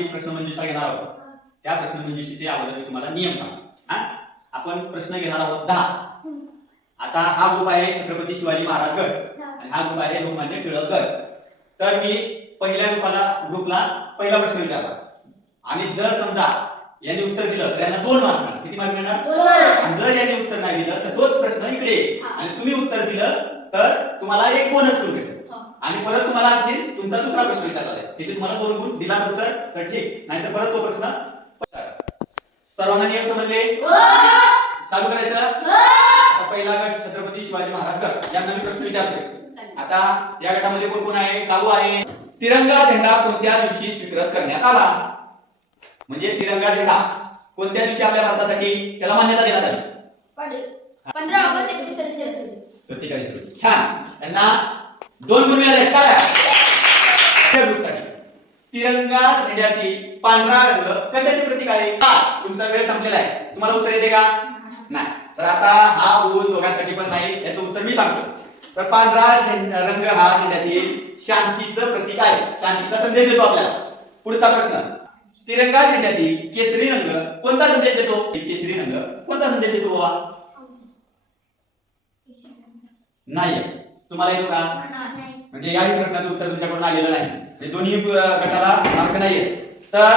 जी प्रश्नमंजुषा घेणार आहोत. त्या प्रश्नमंजुषेचे अगोदर मी तुम्हाला नियम सांगतो. हा? आपण प्रश्न घेणार आहोत दहा. आता हा ग्रुप आहे छत्रपती शिवाजी महाराज गट. आणि हा ग्रुप आहे लोकमान्य टिळक गट. तर मी पहिल्या ग्रुपाला ग्रुपला पहिला प्रश्न विचारला आणि जर समजा यांनी उत्तर दिलं तर यांना दोन मार्क मिळणार. किती मार्क मिळणार? जर यांनी उत्तर नाही दिलं तर तोच प्रश्न इकडे. आणि तुम्ही उत्तर दिलं तर तुम्हाला एक बोनस भेटेल आणि परत तुम्हाला आणखी तुमचा दुसरा प्रश्न विचारला जाईल. तिथे तुम्हाला दोन गुण दिला उत्तर तर ठीक. नाहीतर परत तो प्रश्न सर्वांना नियम समजले? चालू करायचं? आता पहिला गट छत्रपती शिवाजी महाराज गट. यांना मी प्रश्न विचारतोय. आता या गटामध्ये कोण कोण आहे? काऊ आहे. तिरंगा झेंडा कोणत्या दिवशी स्वीकृत करण्यात आला? म्हणजे तिरंगा झेंडा कोणत्या दिवशी आपल्या भारतासाठी त्याला मान्यता देण्यात आली? पंधरा ऑगस्ट एकोणीसशे सत्तेचाळीस छान. त्यांना दोन मिळाले काय? तिरंगा झेंड्यातील पांढरा रंग कशाचे प्रतीक आहे? पाच तुमचा वेळ संपलेला आहे. तुम्हाला उत्तर येते का? नाही. तर आता हा गुण दोघांसाठी पण नाही याचं उत्तर मी सांगतो. तर पांढरा रंग हा झेंड्यातील शांतीचं प्रतीक आहे. शांतीचा संदेश देतो आपल्याला. पुढचा प्रश्न. तिरंगा झेंड्यातील केसरी रंग कोणता संदेश देतो? केसरी रंग कोणता संदेश देतो बाबा? नाही तुम्हाला येतो का? म्हणजे याही प्रश्नाचं उत्तर तुमच्याकडून आलेलं नाही. म्हणजे दोन्ही गटाला मार्क नाहीये. तर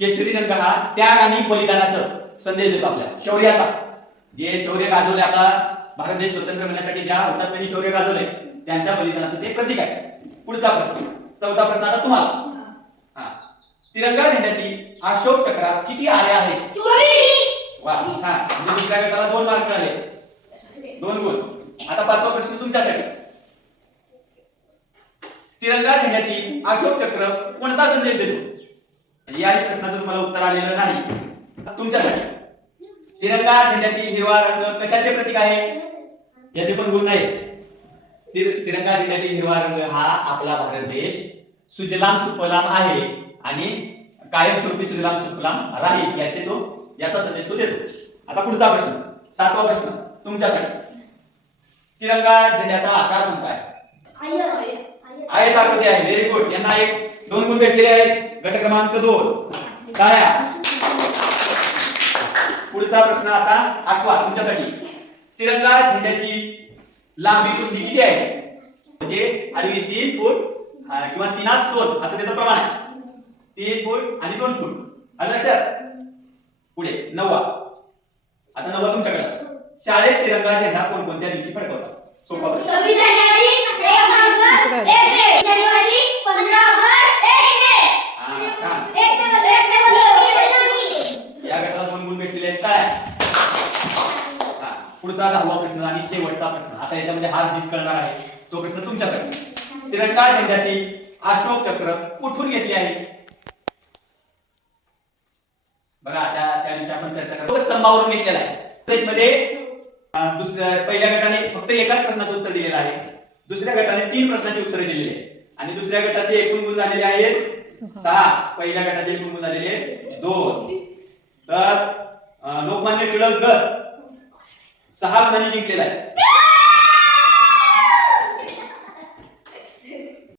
केशरी रंग हा त्याग आणि बलिदानाचं संदेश देतो आपल्याला. शौर्याचा. जे शौर्य गाजवले आपला भारत देश स्वतंत्र होण्यासाठी ज्या हुतात्म्यांनी शौर्य गाजवले त्यांच्या बलिदानाचं ते प्रतीक आहे. पुढचा प्रश्न. चौथा प्रश्न आता तुम्हाला. हा. तिरंगा झेंड्यातील अशोक चक्रात किती आरे आहेत वा म्हणजे दुसऱ्या गटाला दोन मार्क मिळाले. दोन गुण. आता पाचवा प्रश्न तुमच्यासाठी. तिरंगा झेंड्यातील अशोक चक्र कोणता संदेश देतो? या प्रश्नाचं तुम्हाला उत्तर आलेलं नाही. तुमच्यासाठी. तिरंगा झेंड्यातील हिरवा रंग कशाचे प्रतीक आहे? याचे पण गुण नाही तिरंगा झेंड्यातील हिरवा रंग हा आपला भारत देश सुजलाम सुफलाम आहे आणि कायमस्वरूपी सुजलाम सुफलाम राहील याचे तो याचा संदेश तो देतो. आता पुढचा प्रश्न सातवा प्रश्न तुमच्यासाठी. तिरंगा झेंड्याचा आकार कोणता आहे? आहेत आकृती आहे व्हेरी गुड यांना एक दोन गुण भेटलेले आहेत. गट क्रमांक दोन. टाळ्या पुढचा प्रश्न आता आठवा तुमच्यासाठी. तिरंगा झेंड्याची लांबी रुंदी किती आहे? म्हणजे आडवी तीन फूट किंवा तीनास फूट असं त्याचं प्रमाण आहे. तीन फूट आणि दोन फूट. आलं लक्षात? पुढे नववा. आता नववा तुमच्याकडे. शाळेत तिरंगा झेंडा कोण दिवशी फडकवतात सोपा प्रश्न. सव्वीस जानेवारी एक ऑगस्ट एक मे जानेवारी पंधरा ऑगस्ट एक मे हा, छान एक मे बदल एक मे बदल या गटाला दोन गुण भेटलेले आहेत काय हा, पुढचा दहावा प्रश्न आणि शेवटचा प्रश्न. आता याच्यामध्ये हात जीत करणार आहे. तो प्रश्न तुमच्यासाठी. तिरंगा झेंड्यातील अशोक चक्र कुठून घेतले आहे बघा त्या त्या दिवशी आपण चर्चा करतो. स्तंभावरून घेतलेला आहे. देशमध्ये दुसऱ्या पहिल्या गटाने फक्त एकाच प्रश्नाचं उत्तर दिलेलं आहे. दुसऱ्या गटाने तीन प्रश्नाची उत्तरे दिलेली आहेत. आणि दुसऱ्या गटाचे एकूण गुण झालेले आहेत सहा. पहिल्या गटाचे एकूण गुण झालेले आहेत दोन. तर लोकमान्य टिळक गट सहा गुणांनी जिंकलेला आहे